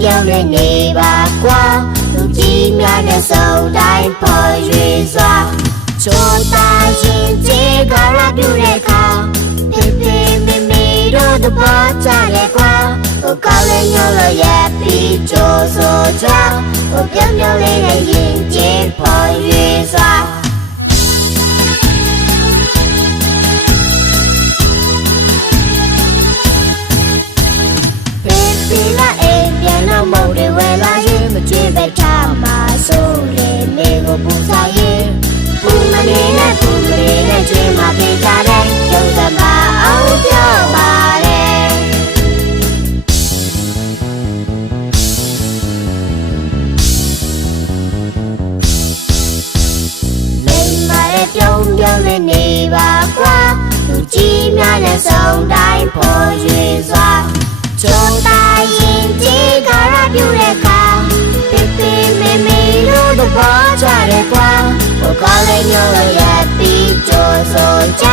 ပြောင်းလဲနေပါကွာလူကြီးများနဲ့ဆုံးတိုင်းပေါ်ရွေစွာချိုးသားရင်ကြီးကရပြုတဲ့ခါဖေဖေမေမေတို့တပတ်ကြလေကွာကိုကောင်းလေးညလို့ရဲ့ပြီးကြိုးဆိုကြကိုပြောင်းပြောင်းလေးနဲ့ရင်ကြီးပေါ်ရွေစွာမုံတွေဝဲလာရင်မကြွေးပဲထားမှာဆိုလေနေကိုပူစားရင်ပူမနေနဲ့ပူမနေနဲ့ကြွေးမှပြေးကြတယ်ရုံးစမအောင်ပြောပါလေလိမ္မာရဲ့ပြုံးပြုံးလေးနေပါကွာလူကြီးများနဲ့ဆုံးတိုင်းပေါ်ရွေစွာချိုးသားရင်ကြီးကရပြုတဲ့ခါဖေဖေမေမေတို့တပတ်ကြတဲ့ကွာကိုကောင်းလေးညလို့ရဲ့ပြီးကြိုးဆိုကြ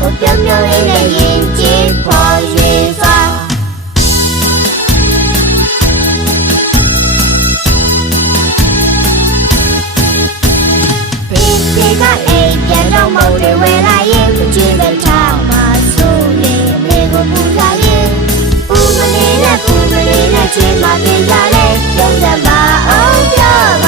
ကိုပြောင်းပြောင်းလေးနဲ့ရင်ကြီးပေါ်ရွေစွာဖေဖေကအိမ်ပြန်တော့မုံတွေဝဲလာရင်မကြည့်ပဲထားမှာဆိုလေမေကိုပူလာရင်ပူမနေနဲ့ကြွေးမှပြေးကြတယ်ရုံးစမအောင်ပြောပါ